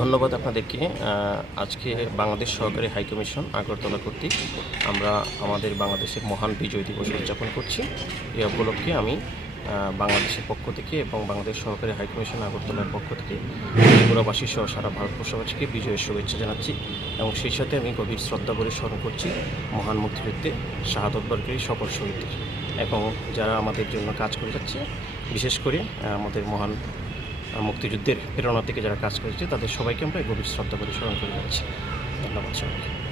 ধন্যবাদ আপনাদেরকে। আজকে বাংলাদেশ সহকারী হাইকমিশন আগরতলা কর্তৃক আমরা আমাদের বাংলাদেশের মহান বিজয় দিবস উদযাপন করছি। এই উপলক্ষে আমি বাংলাদেশের পক্ষ থেকে এবং বাংলাদেশ সহকারী হাইকমিশন আগরতলার পক্ষ থেকে ত্রিপুরাবাসী সহ সারা ভারতবর্ষবাসীকে বিজয়ের শুভেচ্ছা জানাচ্ছি এবং সেই সাথে আমি গভীর শ্রদ্ধা করে স্মরণ করছি মহান মুক্তিযুদ্ধে শাহাদত বরণকারী সকল শহীদদের এবং যারা আমাদের জন্য কাজ করে যাচ্ছে, বিশেষ করে আমাদের মহান মুক্তিযুদ্ধের প্রেরণা থেকে যারা কাজ করেছে তাদের সবাইকে আমরা গভীর শ্রদ্ধা করে স্মরণ করে যাচ্ছি। ধন্যবাদ সবাইকে।